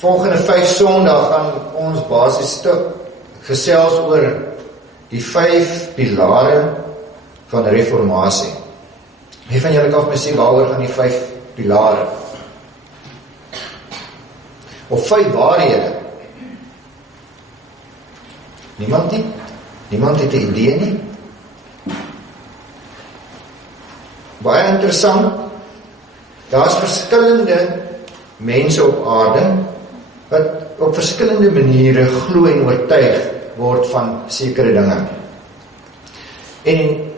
volgende 5 Sondag gaan ons basies stuk gesels oor die 5 pilare van reformatie. Wie van julle kan my sê waaroor gaan die 5 pilare? Of 5 waarhede? Niemand nie? Niemand het 'n idee nie? Baie interessant, daar is verskillende mense op aarde, wat op verskillende maniere glo en oortuig word van sekere dinge. En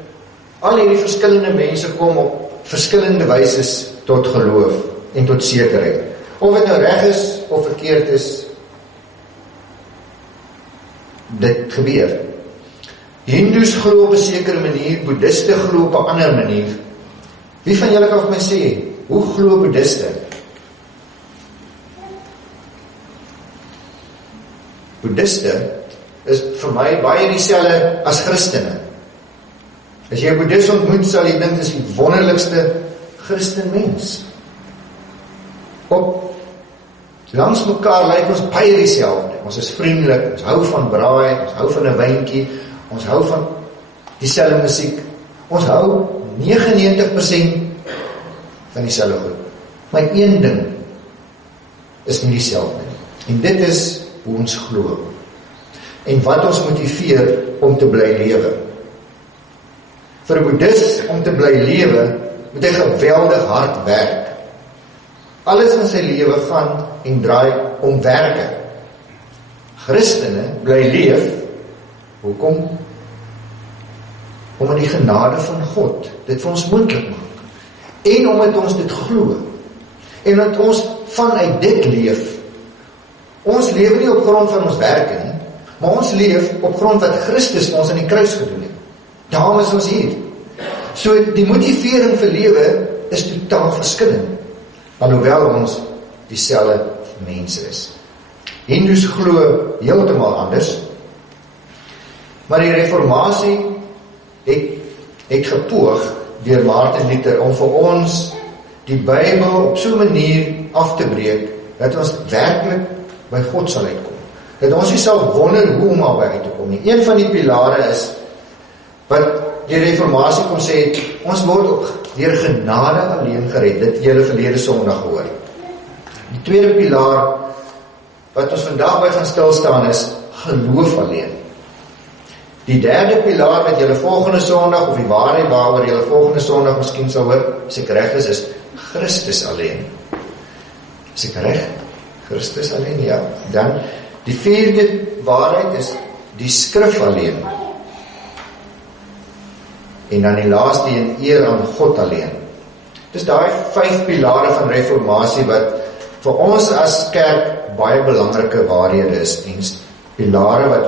al hierdie verskillende mense kom op verskillende wyses tot geloof en tot sekerheid. Of dit nou reg is of verkeerd is, dit gebeur. Hindoes glo op 'n sekere manier, boeddhiste glo op 'n ander manier. Wie van julle kan vir my sê, hoe glo boeddhiste? Boeddhiste is vir my baie dieselfde as Christene. As jy 'n boeddhist ontmoet, sal jy dink, dis die wonderlikste Christenmens. Langs mekaar lyk ons baie dieselfde. Ons is vriendelik, ons hou van braai, ons hou van 'n wyntjie, ons hou van dieselfde musiek. Ons hou 99% van dieselfde goed. Maar een ding is nie dieselfde nie. En dit is hoe ons glo. En wat ons motiveer om te bly lewe. Vir 'n boeddhist om te bly lewe, moet hy geweldig hard werk. Alles in sy lewe gaan en draai om werke. Christene bly leef, hoekom? Omdat die genade van God dit vir ons moontlik maak. En omdat ons dit glo. En omdat ons vanuit dit leef. Ons lewe nie op grond van ons werke nie, maar ons leef op grond wat Christus vir ons aan die kruis gedoen het. Daarom is ons hier. So die motivering vir lewe is totaal verskillend, alhoewel ons dieselfde mense is. Hindoes glo heeltemal anders, maar die reformatie het gepoog deur Martin Luther om vir ons die Bybel op so 'n manier af te breek, dat ons werklik by God sal uitkom. Dat ons nie sal wonder hoe om daarby uit te kom nie. Een van die pilare is, wat die reformatie kom sê, ons word deur genade alleen gered. Dit het julle verlede Sondag gehoor. Die tweede pilaar, wat ons vandag by gaan stilstaan is, geloof alleen. Die derde pilaar wat julle volgende Sondag, of die waarheid waaroor julle volgende Sondag miskien sal hoor, as ek reg is Christus alleen. Is ek reg? Christus alleen, ja. Dan, die vierde waarheid is die skrif alleen. En dan die laaste een, eer aan God alleen. Dis daai 5 pilare van reformatie wat vir ons as kerk baie belangrike waarhede is, en pilare wat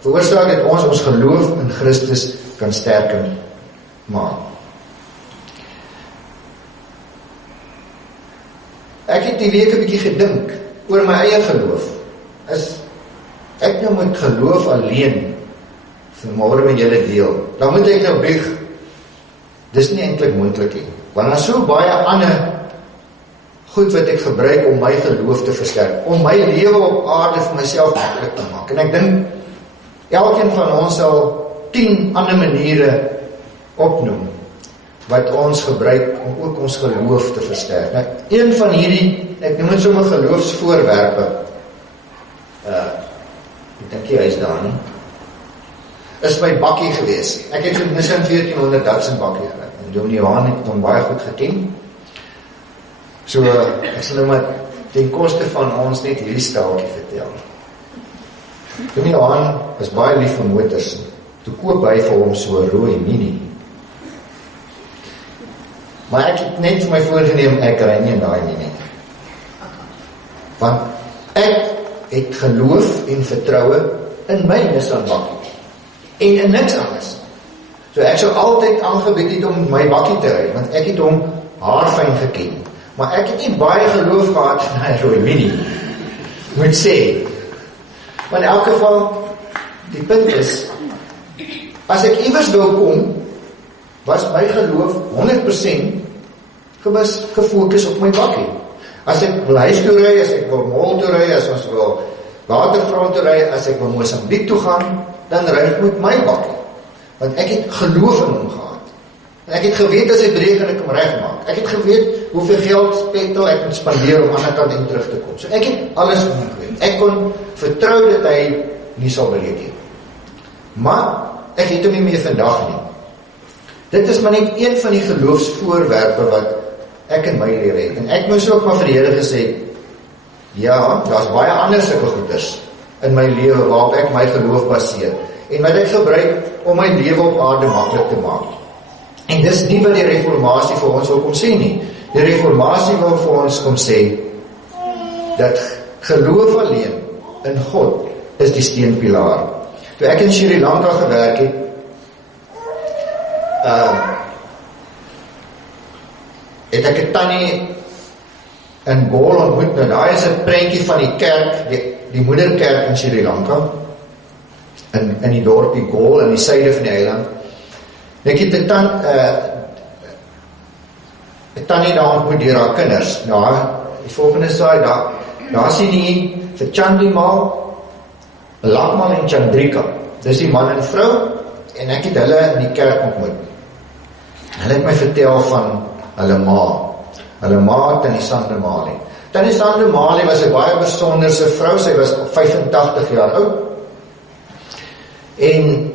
veroorsaak dat ons geloof in Christus kan sterker maak. Ek het die week 'n bietjie gedink oor my eie geloof. Is ek nou met geloof alleen vanmôre met julle deel, dan moet ek nou bieg. Dis nie eintlik moontlik nie, want daar is so baie ander goed wat ek gebruik om my geloof te versterk, om my lewe op aarde vir myself maklik te maak. En ek dink elkeen van ons sal 10 ander maniere opnoem wat ons gebruik om ook ons geloof te versterk. Nou, een van hierdie, ek noem dit sommer geloofsvoorwerpe, ek dink jy is daar nie, is my bakkie gewees. Ek het mis in 1400 Dutch bakkie gewerk. En Dominee Johan het hom baie goed geken. So, ek sal nou maar ten koste van ons net hierdie staaltjie vertel. Dominee Johan is baie lief vir motors. Toe koop hy vir hom so 'n rooi Mini. Maar ek het net vir my voorgeneem, ek ry nie in daai Mini. Want ek het geloof en vertroue in my Nissan bakkie. En in niks anders. So ek sou altyd aangebied het om my bakkie te ry, want ek het hom haarfyn geken. Maar ek het nie baie geloof gehad in hy rooi Mini, moet sê. Maar in elk geval, die punt is, as ek iewers wil kom, was my geloof 100% gefokus op my bakkie. As ek wil huis toe ry, as ek wil mall toe ry, as ons wil waterfront toe ry, as ek wil Mosambiek toe gaan, dan ry ek met my bakkie. Want ek het geloof in hom gehad. En ek het geweet as hy breek en ek hom regmaak. Ek het geweet hoeveel geld petrol ek moet spandeer om aan die kant en terug te kom. So ek het alles om hom geweet. Ek kon vertrou dat hy nie sal breek nie. Maar ek het hom nie meer vandag nie. Dit is maar net een van die geloofsvoorwerpe wat ek in my lewe het. En ek moes ook maar vir die Here gesê, ja, daar's baie ander sulke goeders in my lewe waarop ek my geloof baseer. En wat ek gebruik om my lewe op aarde maklik te maak. En dis nie wat die reformatie vir ons wil kom sê nie. Die reformatie wil vir ons kom sê, dat geloof alleen in God is die steunpilaar. Toe ek in Sri Lanka gewerk het, het ek 'n tannie in Gaul ontmoet. Nou daar is 'n prentjie van die kerk, die moederkerk in Sri Lanka, in die dorpie Gaul, in die suide van die eiland. Ek het 'n tannie daar ontmoet deur haar kinders. Nou, die volgende slide, daar sien jy vir Chandimal, Lakmal en Chandrika. Dis die man en vrou, en ek het hulle in die kerk ontmoet. Hulle het my vertel van hulle ma, Tannie Sandemali. Tannie Sandemali was 'n baie besonderse vrou, sy was 85 jaar oud, en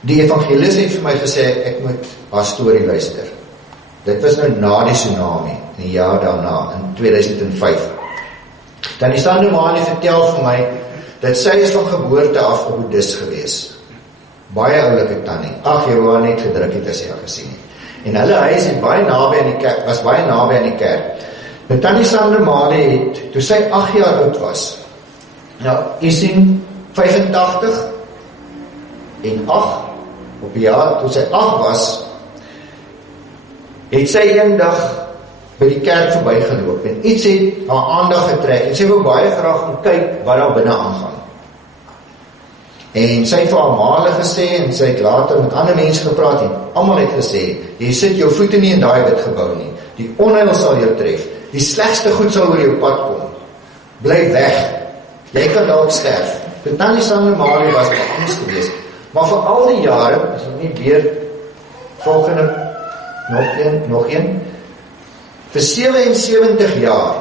die evangelis het vir my gesê, ek moet haar storie luister. Dit was nou na die tsunami, in die jaar daarna, in 2005. Tannie Sandemali vertel vir my, dat sy is van geboorte af 'n boeddhis gewees. Baie oulike tannie. Ag, jy wou haar net gedruk het as jy haar gesien het. En hulle huis het baie naby aan die kerk, was baie naby aan die kerk. Nou, Tannie Sandemali het, toe sy 8 jaar oud was, nou, jy sien, 85 en 8, op die jaar, toe sy 8 was, het sy eendag by die kerk verbygeloop, en iets het haar aandag getrek, en sy wou baie graag gaan kyk wat daar binne aangaan. En sy het vir haar ma gesê, en sy het later met ander mense gepraat, en almal het gesê, jy sit jou voete nie in daai wit gebou nie, die onheil sal jou tref, die slegste goed sal oor jou pad kom, bly weg, jy kan dalk sterf. Tannie Sandemali was anders geweest, maar vir al die jare, as ek nie weer volgende, nog een, vir 77 jaar,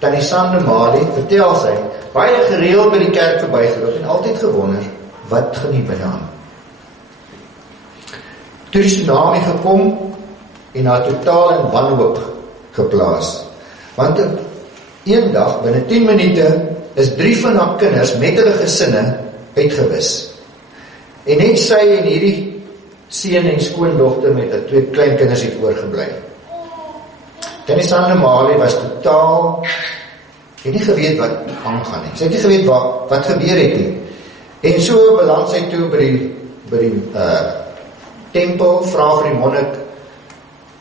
Tannie Sandemali, vertel sy, baie gereeld by die kerk verbygeloop en altyd gewonder, wat gaan hier binne aan? Toe die tsunami gekom en haar totaal in wanhoop geplaas. Want een dag, binne 10 minute, is 3 van haar kinders met hulle gesinne uitgewis. En net sy en hierdie seun en skoondogter met 'n 2 klein kinders het oorgebly. Tannie Sandemali was totaal, het nie geweet wat aangaan nie. Sy het nie geweet wat gebeur het nie. En so beland sy toe by die tempel, vra vir die monnik,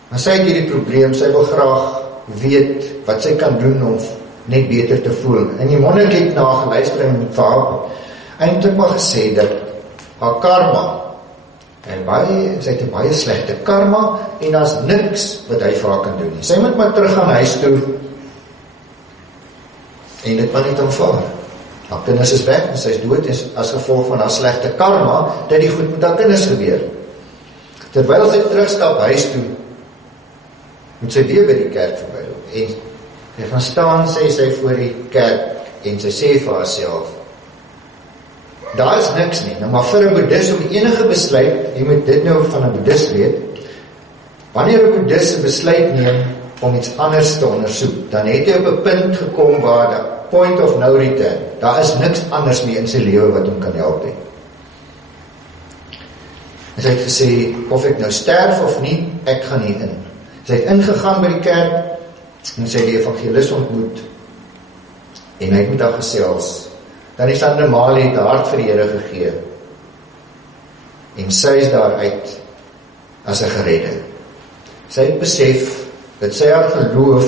maar sy het hierdie probleem, sy wil graag weet wat sy kan doen om net beter te voel. En die monnik het na geluister en vir haar eintlik maar gesê dat haar karma, en sy het 'n baie slegte karma, en daar's niks wat hy vir haar kan doen nie. Sy moet maar terug gaan huis toe, en dit maar net aanvaar. Haar kinders is weg, en sy is dood, as gevolg van haar slegte karma, dat die goed met haar kinders gebeur. Terwyl sy terugstap huis toe, moet sy weer by die kerk verbyloop, en sy gaan staan, sê sy voor die kerk, en sy sê vir haarself, daar is niks nie. Nou, maar vir 'n boeddhis om enige besluit, jy moet dit nou van 'n boeddhis weet, wanneer 'n boeddhis 'n besluit neem om iets anders te ondersoek, dan het hy op 'n punt gekom waar die point of no return, daar is niks anders meer in sy lewe wat hom kan help nie. En sy het gesê, of ek nou sterf of nie, ek gaan nie in. Sy het ingegaan by die kerk, en sy het die evangelis ontmoet, en hy het met haar gesels. Tannie Sandemali het haar hart vir die Here gegee, en sy is daaruit as 'n geredde. Sy het besef dat sy haar geloof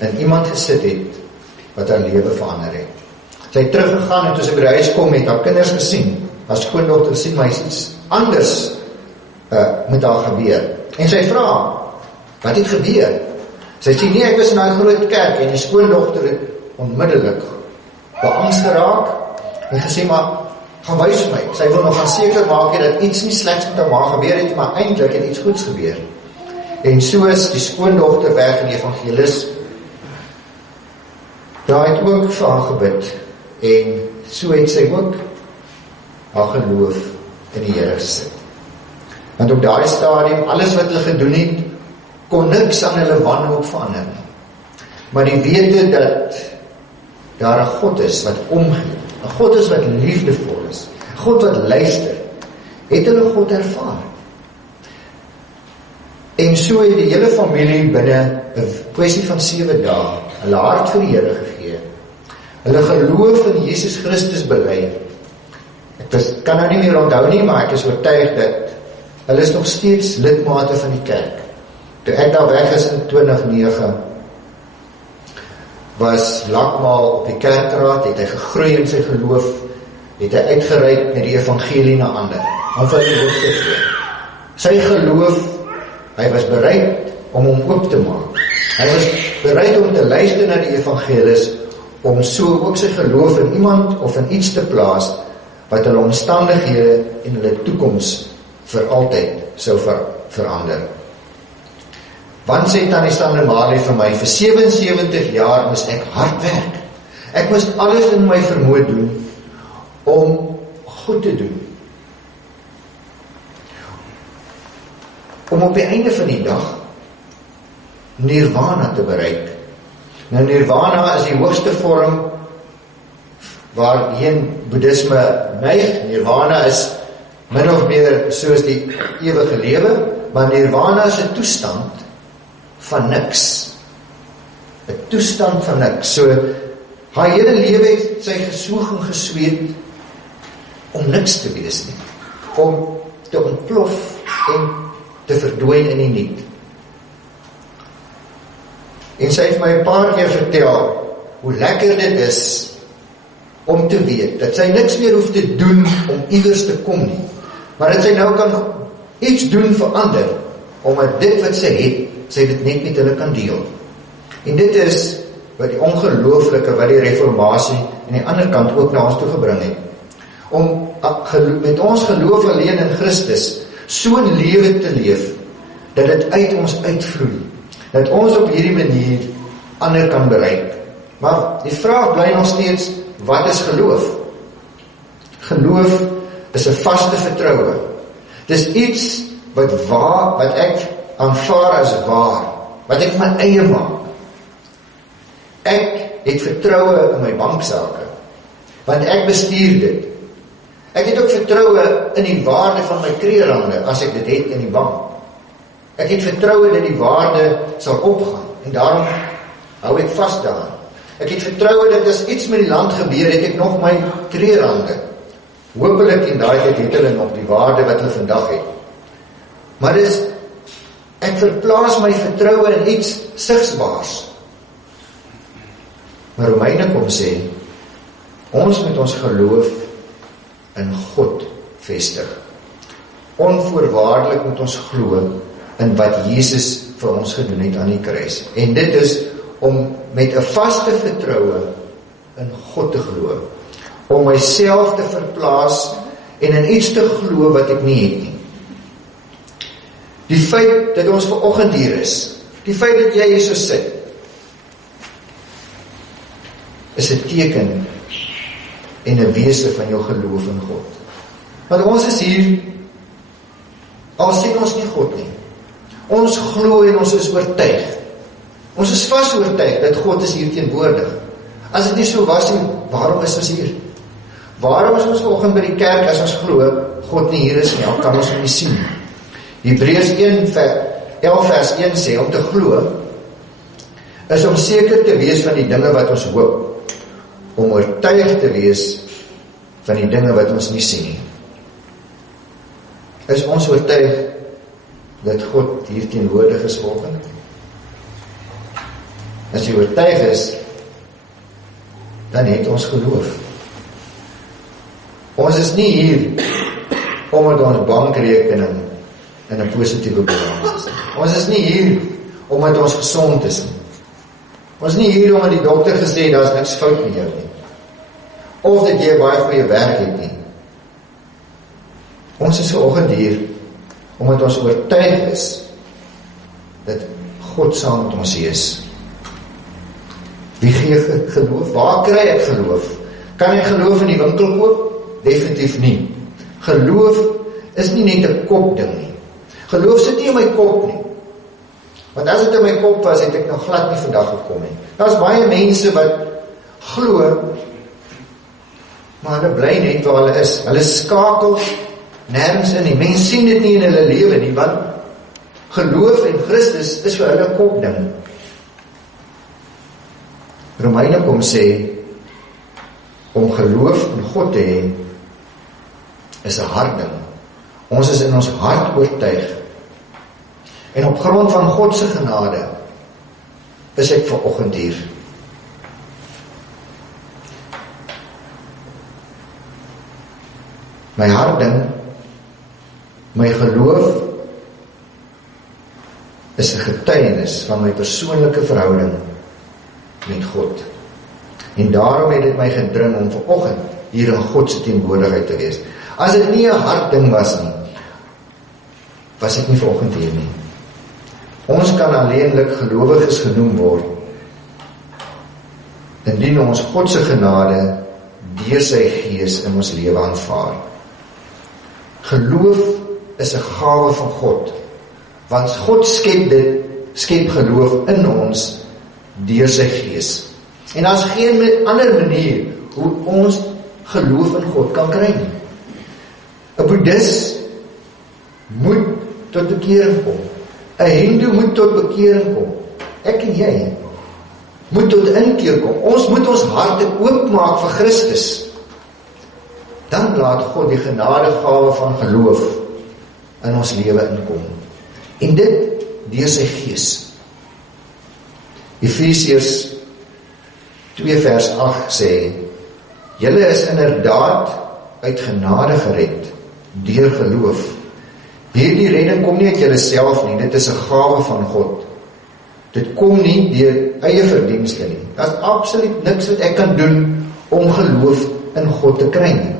in iemand gesit het wat haar lewe verander het. Sy het teruggegaan, en toe sy by die huis kom, het haar kinders gesien, haar skoondogter gesien, maar iets anders met haar gebeur. En sy vra, Wat het gebeur? Sy sê, nee, ek was in daai groot kerk, en die skoondogter het onmiddellik beangst geraak, en gesê, maar, gaan wys my, sy wil nog gaan seker maak, dat iets nie slegs met haar ma gebeur het, maar eintlik het iets goeds gebeur. En so is die skoondogter weg, en die evangelis, daar het ook vir haar gebid, en so het sy ook haar geloof in die Here gesit. Want op daai stadium, alles wat hulle gedoen het, kon niks aan hulle wanhoop verander nie. Maar die wete dat daar 'n God is wat omgee, 'n God is wat liefdevol is, 'n God wat luister, het hulle God ervaar. En so het die hele familie binne 'n kwessie van 7 dae hulle hart vir die Here gegee. Hulle geloof in Jesus Christus bely. Ek kan nou nie meer onthou nie, maar ek is oortuig dat hulle is nog steeds lidmate van die kerk. Toe ek daar weg is in 2009, was Lakmaal op die kerkraad, het hy gegroei in sy geloof, het hy uitgereik met die evangelie na ander, om vir die hoop te gee. Sy geloof, hy was bereid om hom oop te maak. Hy was bereid om te luister na die evangelis, om so ook sy geloof in iemand of in iets te plaas, wat hulle omstandighede en hulle toekoms vir altyd sou verander. Want sê Tannie Sandermalie vir my, vir 77 jaar moes ek hard werk. Ek moes alles in my vermoë doen, om goed te doen. Om op die einde van die dag, nirvana te bereik. Nou nirvana is die hoogste vorm, waarheen boeddhisme neig. Nirvana is min of meer soos die ewige lewe, maar nirvana is 'n toestand van niks. 'n toestand van niks. So, haar hele lewe het sy gesoeg en gesweet om niks te wees nie. Om te ontplof en te verdwyn in die niet. En sy het my 'n paar keer vertel hoe lekker dit is om te weet dat sy niks meer hoef te doen om iewers te kom nie, maar dat sy nou kan iets doen vir ander, omdat dit wat sy het, sy dit net met hulle kan deel. En dit is wat die ongelooflike, wat die reformatie en die ander kant ook na ons toe gebring het, om met ons geloof alleen in Christus so 'n lewe te leef, dat dit uit ons uitvloei, dat ons op hierdie manier ander kan bereik. Maar die vraag bly nog steeds, wat is geloof? Geloof is 'n vaste vertroue. Dis iets wat ek aanvaar as waar, wat ek my eie maak. Ek het vertroue in my banksaake, want ek bestuur dit. Ek het ook vertroue in die waarde van my kreerande, as ek dit het in die bank. Ek het vertroue dat die waarde sal opgaan, en daarom hou ek vas daaraan. Ek het vertroue dat as iets met die land gebeur, het ek nog my kreerande. Hoopelik in daai tyd het hulle nog die waarde wat hulle vandag het. Maar ek verplaas my vertroue in iets sigsbaars. Maar Romeine kom sê, ons moet ons geloof in God vestig. Onvoorwaardelik moet ons glo in wat Jesus vir ons gedoen het aan die kruis. En dit is om met 'n vaste vertroue in God te glo, om myself te verplaas en in iets te glo wat ek nie het nie. Die feit dat ons vanoggend hier is, die feit dat jy hier so sit, is 'n teken en 'n wese van jou geloof in God. Want ons is hier, al sien ons nie God nie. Ons glo en ons is oortuig. Ons is vas oortuig dat God is hier teenwoordig. As dit nie so was nie, waarom is ons hier? Waarom is ons vanoggend by die kerk as ons glo God nie hier is nie, al kan ons hom nie sien nie? Hebreërs 11 vers 1 sê, om te glo is om seker te wees van die dinge wat ons hoop, om oortuig te wees van die dinge wat ons nie sien nie. Is ons oortuig dat God hier teenwoordig is vanoggend? As jy oortuig is, dan het ons geloof. Ons is nie hier omdat ons bankrekening in 'n positiewe balans is. Ons is nie hier omdat ons gesond is nie. Ons is nie hier omdat die dokter gesê, daar is niks fout met jou nie. Of dat jy baie goeie werk het nie. Ons is vanoggend hier, omdat ons oortuig is, dat God saam met ons is. Wie gee geloof? Waar kry ek geloof? Kan ek geloof in die winkel koop? Definitief nie. Geloof is nie net 'n kopding nie. Geloof sit nie in my kop nie. Want as dit in my kop was, het ek nog glad nie vandag gekom nie. Daar's baie mense wat glo, maar hulle bly net waar hulle is. Hulle skakel nêrens in nie. Mense sien dit nie in hulle lewe nie, want geloof in Christus is vir hulle 'n kopding. Romeine kom sê, om geloof in God te hê, is 'n hart ding. Ons is in ons hart oortuig. En op grond van God se genade, is ek vanoggend hier. My hart ding, my geloof, is 'n getuienis van my persoonlike verhouding met God. En daarom het dit my gedring om vanoggend hier in God se teenwoordigheid te wees. As dit nie 'n hartding was nie, was ek nie vanoggend hier nie. Ons kan alleenlik gelowiges genoem word, indien ons God se genade deur sy Gees in ons lewe aanvaar. Geloof is 'n gawe van God, want God skep geloof in ons deur sy Gees. En daar is geen ander manier hoe ons geloof in God kan kry nie. 'n Boeddhis moet tot bekering kom. 'n Hindoe moet tot bekering kom. Ek en jy moet tot inkeer kom. Ons moet ons harte oopmaak vir Christus. Dan laat God die genadegawe van geloof in ons lewe inkom. En dit deur sy Gees. Efesiërs 2 vers 8 sê, julle is inderdaad uit genade gered, deur geloof. Hierdie redding kom nie uit julle self nie, dit is 'n gawe van God. Dit kom nie deur eie verdienste nie. Daar is absoluut niks wat ek kan doen om geloof in God te kry nie.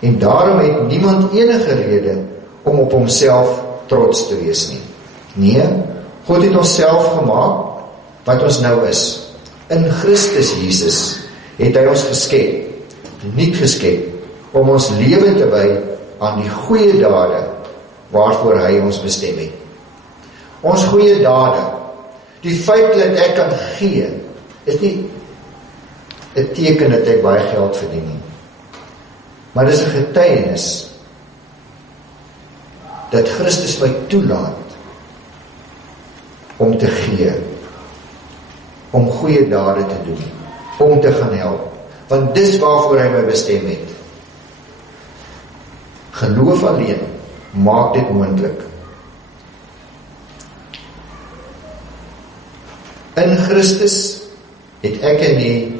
En daarom het niemand enige rede om op homself trots te wees nie. Nee, God het ons self gemaak wat ons nou is. In Christus Jesus het hy ons geskep, nie geskep, om ons lewe te wy aan die goeie dade waarvoor hy ons bestem het. Ons goeie dade, die feit dat ek kan gee, is nie 'n teken dat ek baie geld verdien nie. Maar dis 'n getuienis dat Christus my toelaat om te gee, om goeie dade te doen, om te gaan help, want dis waarvoor hy my bestem het. Geloof alleen maak dit moontlik. In Christus het ek en jy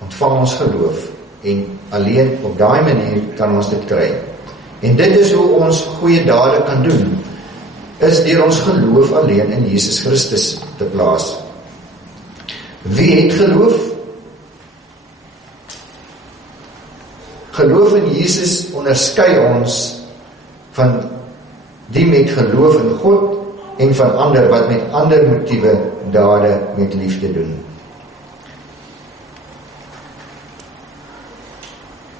ontvang ons geloof, en alleen op daai manier kan ons dit kry. En dit is hoe ons goeie dade kan doen, is deur ons geloof alleen in Jesus Christus te plaas. Wie het geloof? Geloof in Jesus onderskei ons van die met geloof in God en van ander wat met ander motiewe dade met liefde doen.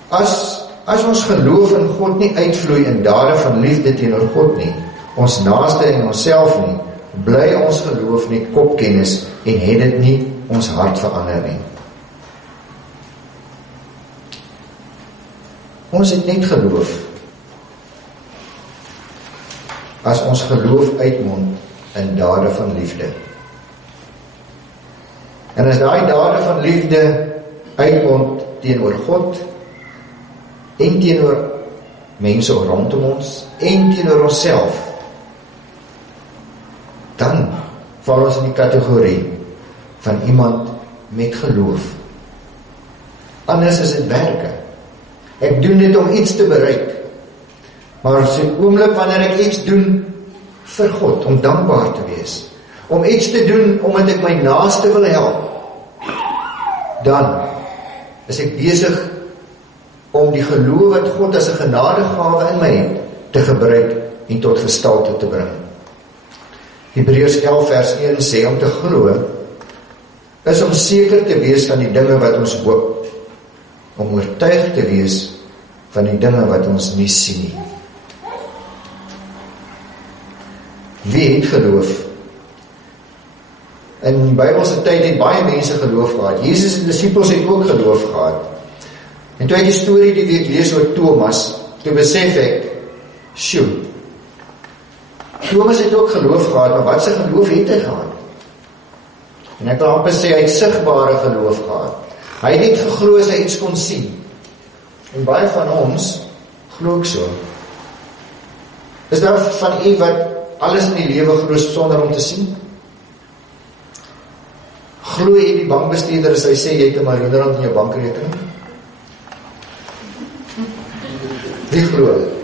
As ons geloof in God nie uitvloei in dade van liefde teenoor God nie, ons naaste en onsself nie, bly ons geloof net kopkennis en het dit nie ons hart verander nie. Ons het net geloof as ons geloof uitmond in dade van liefde. En as daai dade van liefde uitmond teenoor God en teenoor mense rondom ons en teenoor onsself, dan val ons in die kategorie van iemand met geloof. Anders is dit werke. Ek doen dit om iets te bereik. Maar as 'n oomblik wanneer ek iets doen vir God, om dankbaar te wees, om iets te doen omdat ek my naaste wil help, dan is ek besig om die geloof wat God as 'n genadegawe in my het, te gebruik en tot gestalte te bring. Hebreërs 11 vers 1 sê, om te glo, is om seker te wees van die dinge wat ons hoop, om oortuig te wees van die dinge wat ons nie sien nie. Wie het geloof? In die Bybelse tyd het baie mense geloof gehad. Jesus en die disippels het ook geloof gehad. En toe ek die storie die week lees oor Thomas, toe besef ek, Thomas het ook geloof gehad, maar wat sy geloof het hy gehad? En ek wil amper sê, hy het sigbare geloof gehad. Hy het net geglo as hy iets kon sien. En baie van ons glo ook so. Is daar van u wat alles in die lewe glo sonder om te sien? Glo jy die bankbestuurder as hy sê, jy het 'n miljoen in jou bankrekening? Wie glo?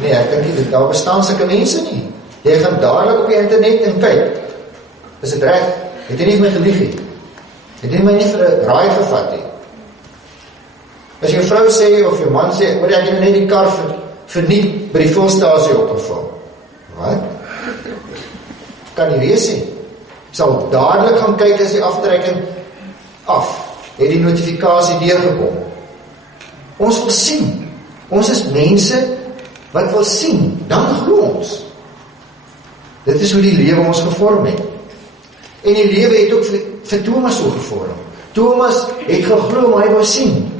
Nee, ek dink nie, daar bestaan sulke mense nie. Jy gaan dadelik op die internet en kyk, is dit reg? Het jy nie my gelieg nie? Het jy my nie vir 'n raai gevat nie? As jou vrou sê, of jou man sê, hoor jy, ek het net die kar verniet by die volstasie opgevul. Wat? Kan nie wees nie. Sal dadelik gaan kyk as die aftrekking af. Het die notifikasie deurgekom. Ons wil sien. Ons is mense wat wil sien. Dan glo ons. Dit is hoe die lewe ons gevorm het. En die lewe het ook vir Thomas so gevorm. Thomas het geglo, maar hy wou sien.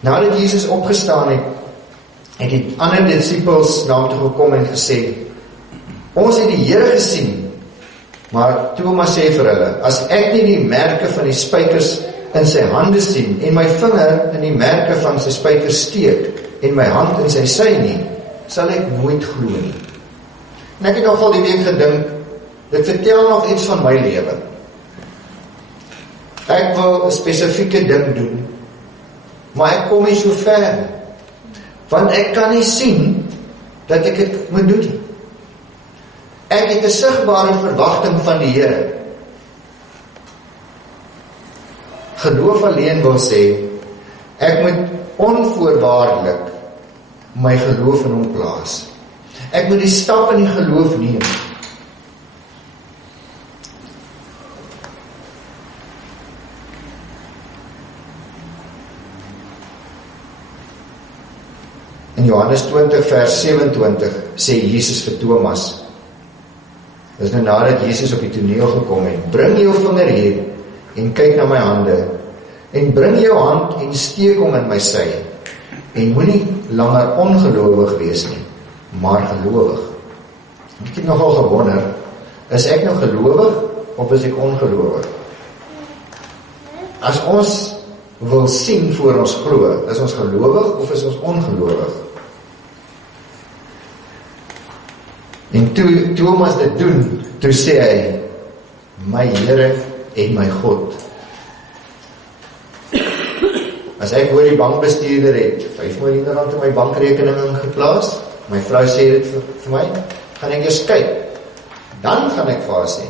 Nadat Jesus opgestaan het, het die ander disippels na hom toe gekom en gesê, ons het die Here gesien, maar Thomas sê vir hulle, as ek nie die merke van die spykers in sy hande sien, en my vinger in die merke van sy spykers steek, en my hand in sy sy nie, sal ek nooit glo nie. En ek het nogal die week gedink, dit vertel nog iets van my lewe. Ek wil 'n spesifieke ding doen, maar ek kom nie so ver, want ek kan nie sien dat ek dit moet doen. Ek het 'n sigbare verwagting van die Here. Geloof alleen wil sê, ek moet onvoorwaardelik my geloof in hom plaas. Ek moet die stap in die geloof neem. In Johannes 20 vers 27 sê Jesus vir Thomas, dis nou nadat Jesus op die toneel gekom het, bring jou vinger hier en kyk na my hande, en bring jou hand en steek hom in my sy, en moenie langer ongelowig wees nie, maar gelowig. Ek het nogal gewonder, is ek nou gelowig of is ek ongelowig? As ons wil sien voor ons glo, is ons gelowig of is ons ongelowig? En toe Thomas dit doen, toe sê hy, my Here en my God. As ek hoor die bankbestuurder het 5 miljoen rand in my bankrekening ingeplaas, my vrou sê dit vir my, gaan ek eers kyk. Dan gaan ek vir haar sê,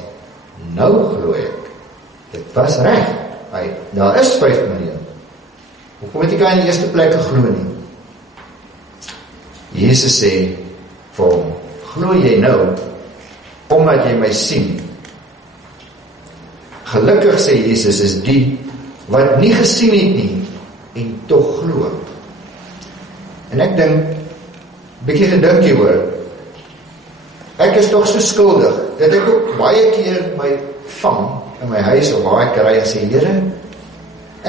nou glo ek, dit was reg, daar is 5 miljoen. Hoekom het ek aan die eerste plek geglo nie? Jesus sê vir hom, glo jy nou, omdat jy my sien? Gelukkig, sê Jesus, is die, wat nie gesien het nie, en tog glo. En ek dink, bietjie gedink hieroor, ek is tog so skuldig, dat ek ook baie keer my vang, in my huis, of waar ek kry, en sê, Here,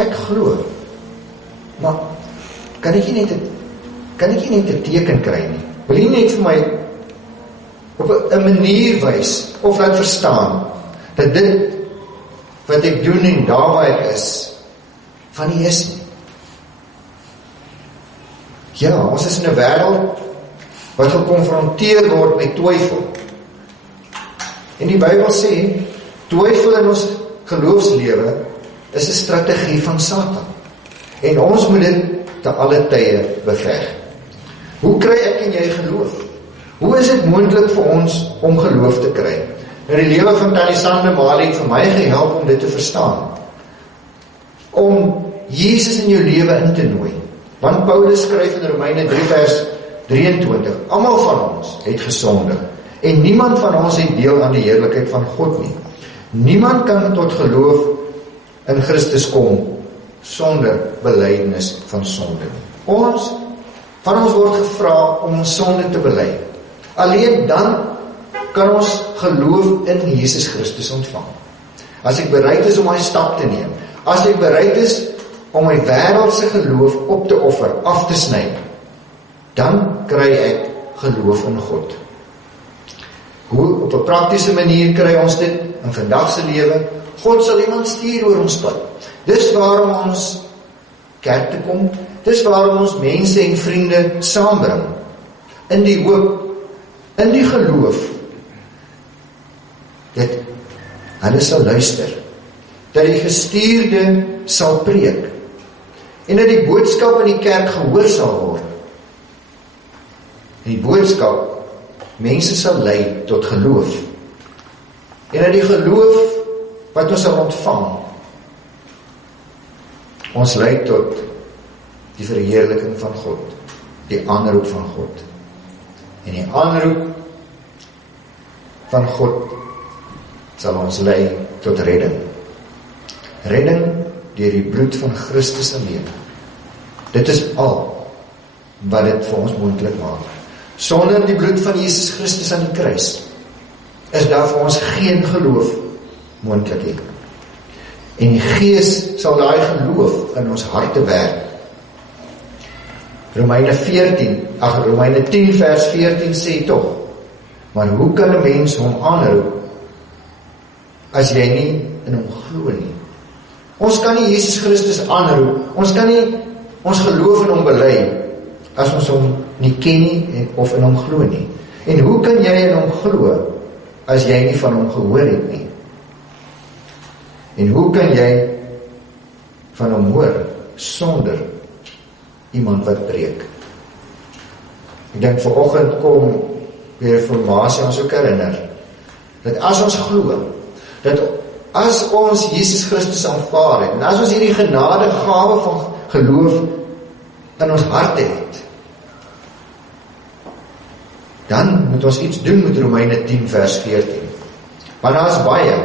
ek glo, maar, kan ek nie net 'n teken kry nie? Wil jy net vir my, op 'n manier wys, of laat verstaan, dat dit, wat ek doen en daar waar ek is, van nie is nie. Ja, ons is in 'n wêreld, wat gekonfronteer word met twyfel. En die Bybel sê, twyfel in ons geloofslewe, is 'n strategie van Satan. En ons moet dit te alle tye beveg. Hoe kry ek en jy geloof? Hoe is dit moontlik vir ons om geloof te kry? En die lewe van Tannie Sande Mali het vir my gehelp om dit te verstaan. Om Jesus in jou lewe in te nooi. Want Paulus skryf in Romeine 3 vers 23, almal van ons het gesondig, en niemand van ons het deel aan die heerlikheid van God nie. Niemand kan tot geloof in Christus kom sonder belydenis van sonde. Van ons word gevra om ons sonde te bely. Alleen dan kan ons geloof in Jesus Christus ontvang. As ek bereid is om my stap te neem, as ek bereid is om my wêreldse geloof op te offer, af te sny, dan kry ek geloof in God. Hoe op 'n praktiese manier kry ons dit in vandag se lewe? God sal iemand stuur oor ons pad. Dis waarom ons kerk te kom, dis waarom ons mense en vriende saambring, in die hoop, in die geloof, dat hulle sal luister, dat die gestuurde sal preek, en dat die boodskap in die kerk gehoor sal word. En die boodskap mense sal lei tot geloof. En dat die geloof wat ons sal ontvang, ons lei tot die verheerliking van God, die aanroep van God. En die aanroep van God sal ons lei tot redding. Redding deur die bloed van Christus alleen. Dit is al wat dit vir ons moontlik maak. Sonder die bloed van Jesus Christus aan die kruis is daar vir ons geen geloof moontlik nie. En die Gees sal daai geloof in ons harte werk. Romeine 10 vers 14 sê tog, maar hoe kan 'n mens hom aanroep as jy nie in hom glo nie? Ons kan nie Jesus Christus aanroep, ons kan nie ons geloof in hom bely as ons hom nie ken nie of in hom glo nie. En hoe kan jy in hom glo as jy nie van hom gehoor het nie? En hoe kan jy van hom hoor sonder iemand wat preek? Ek dink vanoggend kom weer informasie ons ook herinner, dat as ons glo, dat as ons Jesus Christus aanvaar het, en as ons hierdie genadegawe van geloof in ons harte het, dan moet ons iets doen met Romeine 10 vers 14. Want daar is baie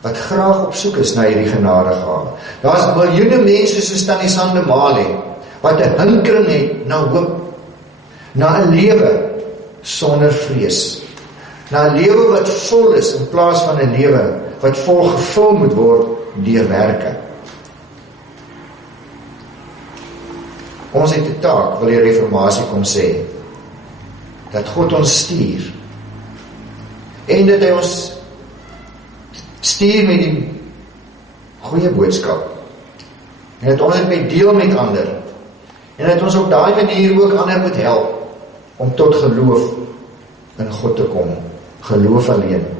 wat graag op soek is na hierdie genadegawe. Daar is miljoene mense soos Tannie Sande Mali, wat 'n hinkering het na hoop, na 'n lewe sonder vrees, na 'n lewe wat vol is in plaas van 'n lewe wat vol gevul moet word deur werke. Ons het 'n taak, wil die reformatie kom sê, dat God ons stuur, en dat hy ons stuur met die goeie boodskap, en dat ons dit met deel met ander, en dat ons op daai manier ook ander moet help, om tot geloof in God te kom, geloof alleen.